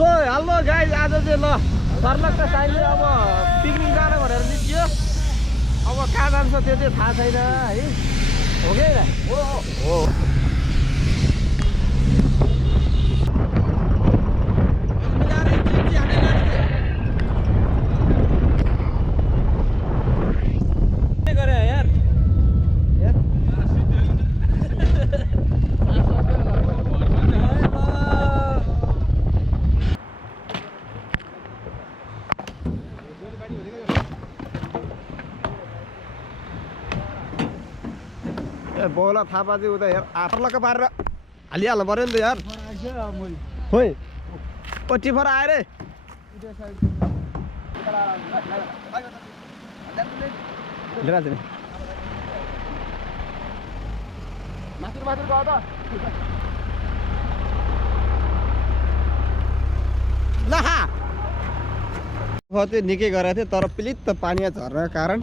so hello guys आज चाहिँ ल सर्लक्क साइनले अब पिकनिक जान भनेर निस्कियो अब कहाँ जान्छ त्यो चाहिँ थाहा छैन है हो कि हो बोला थापा चाहिँ उता यार सर्लक्क पारेर हालिहाल्नु पऱ्यो नि त यार खोइ पट्टि फर आयो रे चाहिँ निकै गरेको थियो तर पिलित त पानी झर्नको कारण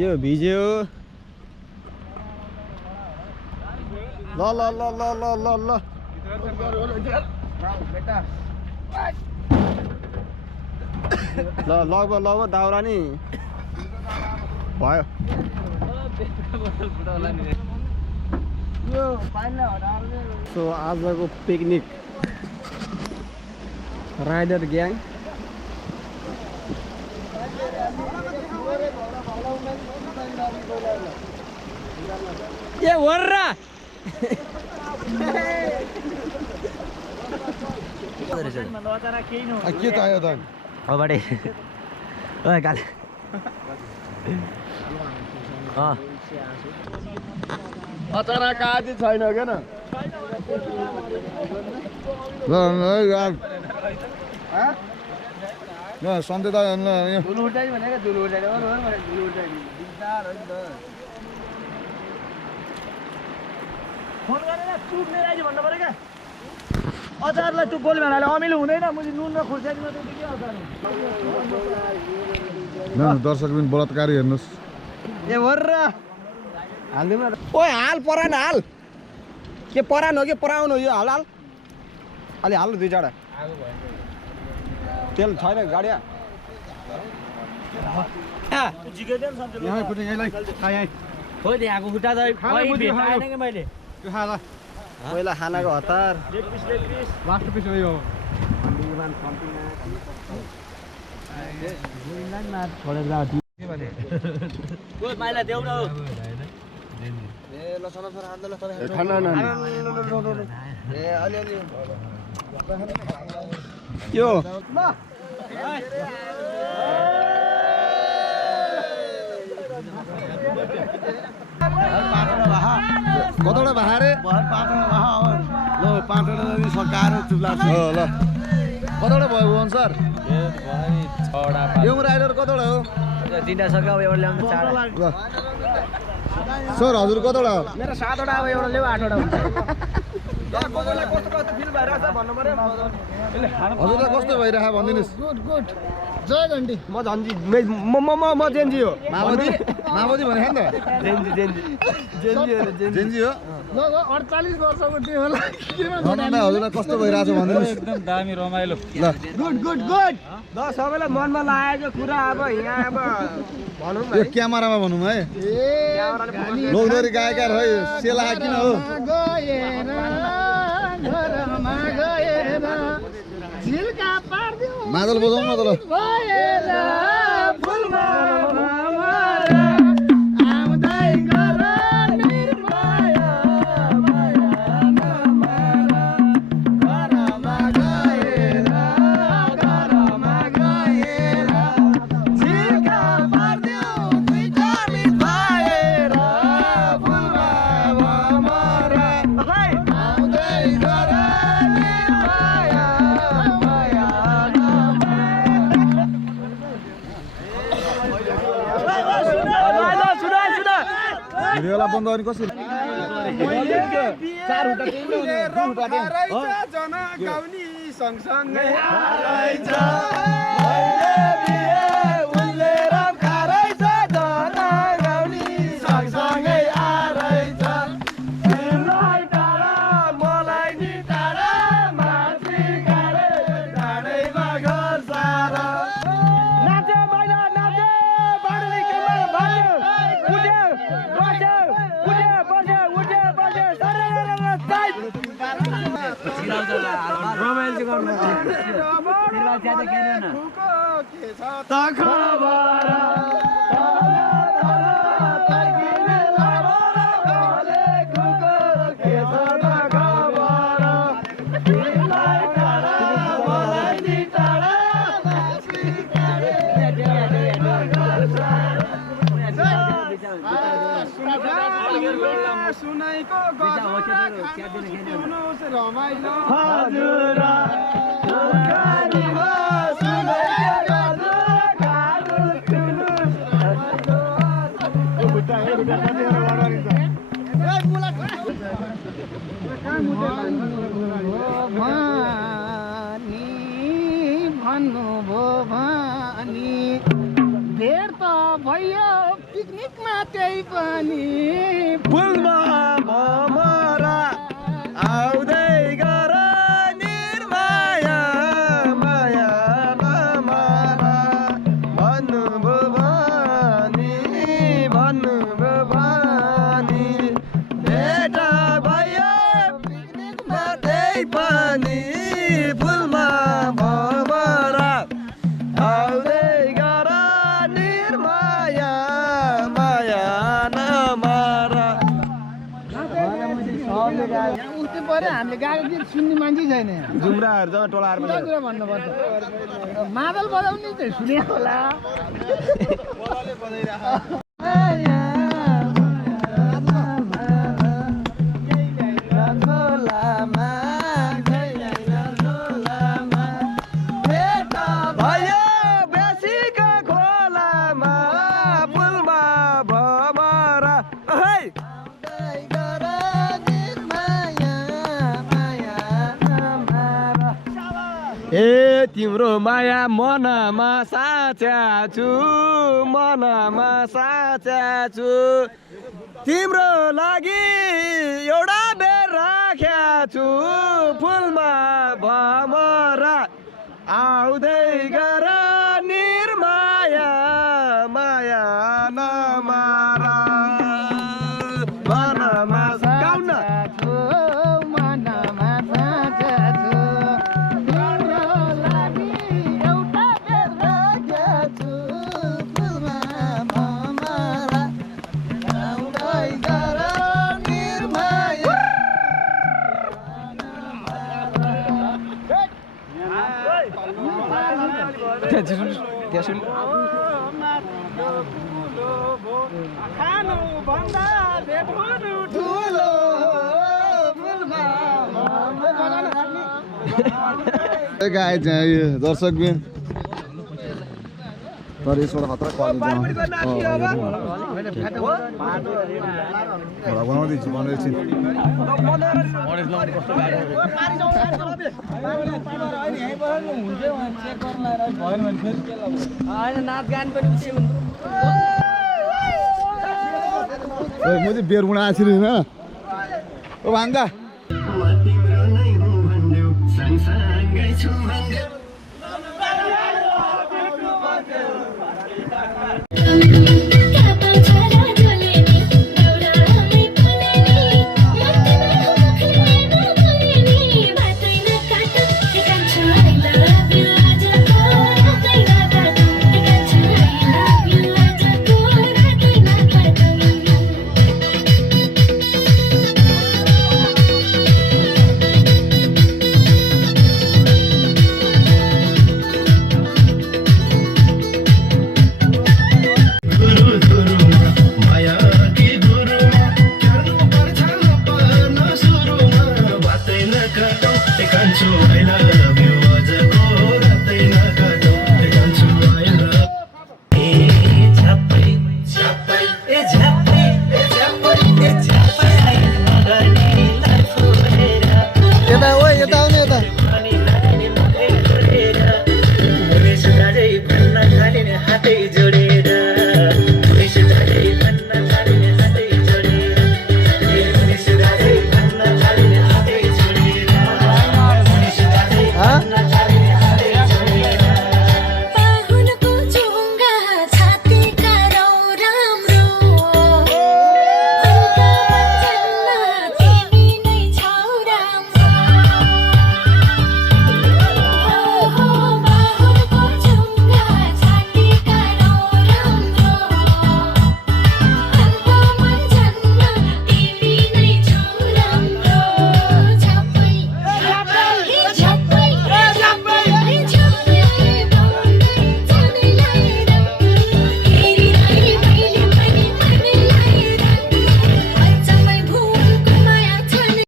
यो भिज्यो ल ल ल ल ल ल ल ल लगभग दाउरा नि भयो सो आजको पिकनिक राइडर ग्याङ ए वर्रा के त आयो त अबाडे ओए गाले अचारा काजी छैन के न ल सन्ते त धुल उठाइ भनेको धुल उठाइ धुल उठाइ दिगदार हो नि त फोन गरेर चुप लिएर आइज भन्नु पर्यो क्या अचारलाई चुप बोल्यो भने अमिलो हुँदैन मैले नुन र खुर्सानी मात्रै के अचार दर्शक पनि बलात्कारी हेर्नुहोस् ए भर्रा हाल्दिउँ न ओए हाल परान हाल के परान हो कि पराउनु हो यो हाल हाल अलि हाल दुई चाडा तेल छैन गाडिया यहाँको खुट्टा त भेटाएन कि मैले पहिला खानाको हतार लास्ट पिस हो यो माइला देऊ न ए अलिअलि यो कतवटा भारे ल 5वटा सकाएर चुप्ला ल कतवटा भयो भुवन सर यो राइडर कतवटा हो तिनवटा सक्यो अब एउटा ल्याउनु चार ल सर हजुर कतवटा हो मेरो 7वटा अब एउटा ल्याऊ 8वटा हुन्छ कसैलाई कस्तो कस्तो फिल भइरहेछ भन्नु पर्यो हजुरलाई कस्तो भइरहेको भनिदिनुहोस् गुड जय घन्टी म झन्जी म जेन्जी हो माओवादी भने नि त जेन्जी हो 48 वर्षको त्यो होला हजुरलाई कस्तो भइरहेछ भनिदिनुहोस् एकदम दामी रमाइलो ल गुड ल सबैलाई मनमा लागेको कुरा अब यहाँ अब भनौँ यो क्यामेरामा भनौँ है लोकदोरी गायककार है सेला किन हो मादल बजाउँ न त ल भिडियोलाई बन्द गर्ने कसरी चार हुटा जनगाउनी सँगसँगै आइछ गर्नु बिरुवा च्याते किन न सुनाइको रमाइलो हजुर भन्नुभयो भनी भेट त भयो पिकनिकमा त्यही पनि फुलमा भमरा आउँदै गर निर्माया माया नमारा भन्नुभयो भनी भेट भयो पिकनिकमा त्यही पनि फुलमा भमरा आउँदै गर निर्माया माया नमारा उठ्नु पर्यो हामीले गाएको गीत सुन्ने मान्छे छैन जुम्राहरू जम्मा टोलाहरू कुरा कुरा भन्नुपर्छ मादल बजाउने चाहिँ सुने होला भयो बेसीको खोलामा फुलमा भमरा ए तिम्रो माया मनमा साचा छु मनमा साचा छु तिम्रो लागि एउटा बेर राख्या छु फुलमा भमरा आउँदै गर निर्माया माया नमारा मनमा गाउन गाय चाहिँ यो दर्शकबिन तर यसबाट खतरा बनाउँदैछु बनाउँदैछु म चाहिँ बेर गुणा आएको छु ओ भान्दा